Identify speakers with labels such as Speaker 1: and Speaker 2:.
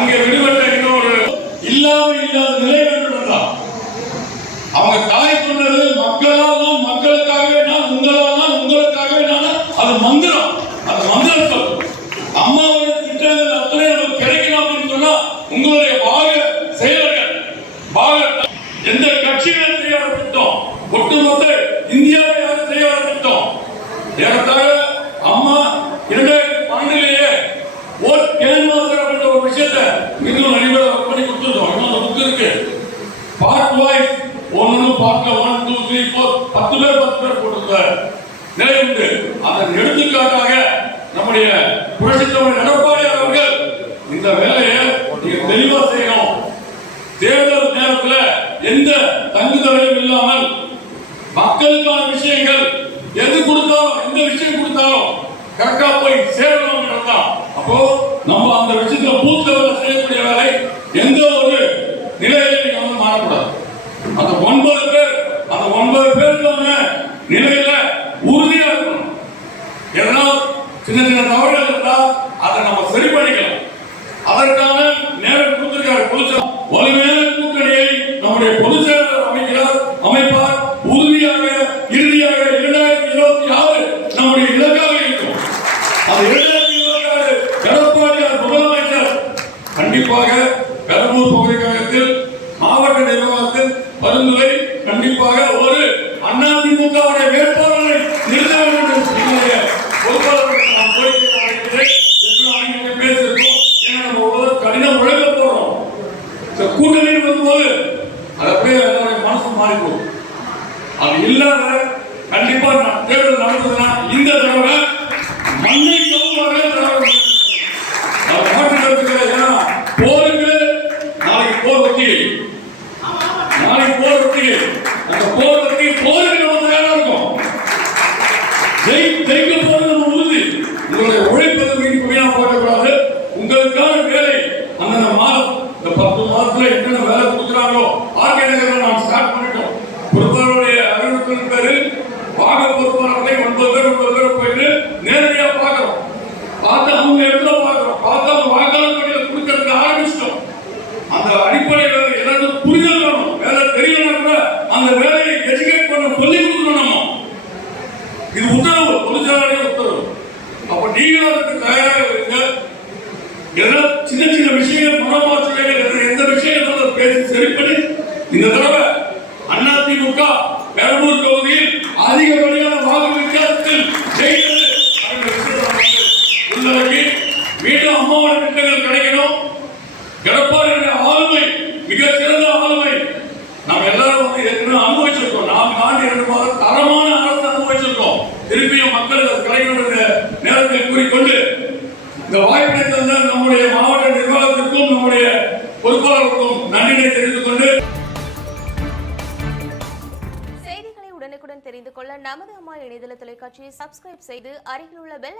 Speaker 1: அங்கே விடுபட்ட இன்னொரு இல்லாம இல்லாத நிலை வேண்டும் அவங்க தாய் சொன்னது மக்களால் தான் மக்களுக்காகவே நான் உங்களால் தான் உங்களுக்காகவே நான் அது மந்திரம். அது மந்திரம் சொல் அம்மாவுடைய திட்டங்கள் அத்தனை நமக்கு கிடைக்கணும் அப்படின்னு சொன்னா உங்களுடைய பாக செயலர்கள் பாக எந்த கட்சியில செய்ய திட்டம் ஒட்டுமொத்த இந்தியாவை செய்ய ஆரம்பித்தோம் திட்டம் ஏறத்தாழ இருக்கு. பார்ட் வாய்ஸ் ஒன்னு பார்ட்ல ஒன் டூ த்ரீ ஃபோர் பத்து பேர் பத்து பேர் போட்டிருக்காரு நிலை உண்டு. அதன் எடுத்துக்காட்டாக நம்முடைய புரட்சித்தலைவர் எடப்பாடி அவர்கள் இந்த வேலையை நீங்க தெளிவா செய்யணும். தேர்தல் நேரத்துல எந்த தங்குதடையும் இல்லாமல் மக்களுக்கான விஷயங்கள் எது கொடுத்தாலும் எந்த விஷயம் கொடுத்தாலும் கரெக்டா போய் சேரணும் தான். அப்போ நம்ம அந்த விஷயத்துல பூத் லெவல்ல செய்யக்கூடிய வேலை எந்த ஒரு நிலையில நீங்க வந்து மாறக்கூடாது அந்த ஒன்பது பேர் அந்த ஒன்பது பேருக்கான நிலையில உறுதியா இருக்கணும். ஏன்னா சின்ன சின்ன தவறுகள் இருந்தா அதை நம்ம சரி பண்ணிக்கலாம். அதற்கான நேரம் கொடுத்திருக்காரு பொதுச்சா வலிமையான கூட்டணியை நம்முடைய பொதுச் செயலாளர் அமைக்கிறார் அமைப்பார். உறுதியாக இறுதியாக இரண்டாயிரத்தி இருபத்தி ஆறு நம்முடைய இலக்காக இருக்கும். அது இரண்டாயிரத்தி இருபத்தி ஆறு எடப்பாடியார் முதலமைச்சர் கண்டிப்பாக பெரம்பூர் பகுதிக்காக அதிமுகவுடைய வேட்பாளரை நிறுத்த வேண்டும் எங்களுடைய பொறுப்பாளர்களுக்கு நான் கோரிக்கை வைக்கிறேன் என்று பேசியிருக்கோம். ஏன்னா நம்ம உழைக்க இந்த கூட்டணி வரும்போது அது அப்படியே எல்லாருடைய மனசு மாறி அது இல்லாத கண்டிப்பா நான் தேர்தல் நடந்ததுன்னா இந்த தடவை மண்ணை கவுவாக தடவை. போருக்கு நாளைக்கு போர் ஒத்திகை அந்த போர் ஒத்திகை போருக்கு நம்ம தயாரா இருக்கும் ஜெய் ஜெயிக்க போறது நம்ம உறுதி. உங்களுடைய உழைப்பது வீண் வீணா போடக்கூடாது உங்களுக்கான வேலை. அந்தந்த மாதம் இந்த பத்து மாதத்துல என்னென்ன வேலை கொடுக்குறாங்களோ ஆர்கே நகர்ல நாம் ஸ்டார்ட் பண்ணிட்டோம். பொறுப்பாளருடைய அறிவிப்பின் பேரில் வாக பொறுப்பாளர்களை ஒன்பது பேர் ஒன்பது பேர் போயிட்டு நேரடியாக பார்க்குறோம். பார்த்து அவங்க இடத்துல பார்க்கிறோம்? பார்த்து அவங்க வாக்காளர் பட்டியலை கொடுக்கறதுக்கு ஆரம்பிச்சிட்டோம். அந்த அடிப்படையில் எல்லாருக்கும் புரிதல் வேணும். வேலை தெரியலன்னா கூட அந்த வேலையை எஜுகேட் பண்ண சொல்லி கொடுக்கணும் நம்ம. நீங்களும் அதுக்கு தயாராக இருக்க ஏதோ சின்ன சின்ன விஷயங்கள் மனமாற்றுகள் எந்த விஷயம் இருந்தாலும் பேசி சரி பண்ணி இந்த தடவை அதிமுக பெரம்பூர் தொகுதியில் அதிகப்படியான வாக்கு வித்தியாசத்தில் ஜெயித்தது. அப்படிங்கிற விஷயத்தை நமக்கு உள்ளடக்கி மீண்டும் அம்மாவோட திட்டங்கள் கிடைக்கணும். எடப்பாடியுடைய ஆளுமை மிகச்சிறந்த ஆளுமை. நாம் எல்லாரும் வந்து ஏற்கனவே அனுபவிச்சிருக்கோம். நாம் ஆண்டு இரண்டு மாதம் தரம் அரசு அனுபவிச்சிருக்கோம் திருப்பியும் மக்களுக்கு அது கிடைக்கணும் என்ற நேரத்தை கூறிக்கொண்டு இந்த வாய்ப்பை தந்த நம்முடைய மாவட்ட நிர்வாகத்திற்கும் நம்முடைய பொறுப்பாளருக்கும் நன்றியை தெரிந்து கொண்டு
Speaker 2: செய்திகளை உடனுக்குடன் தெரிந்து கொள்ள நமது அம்மா இணையதள தொலைக்காட்சியை சப்ஸ்கிரைப் செய்து அருகில் உள்ள பெல்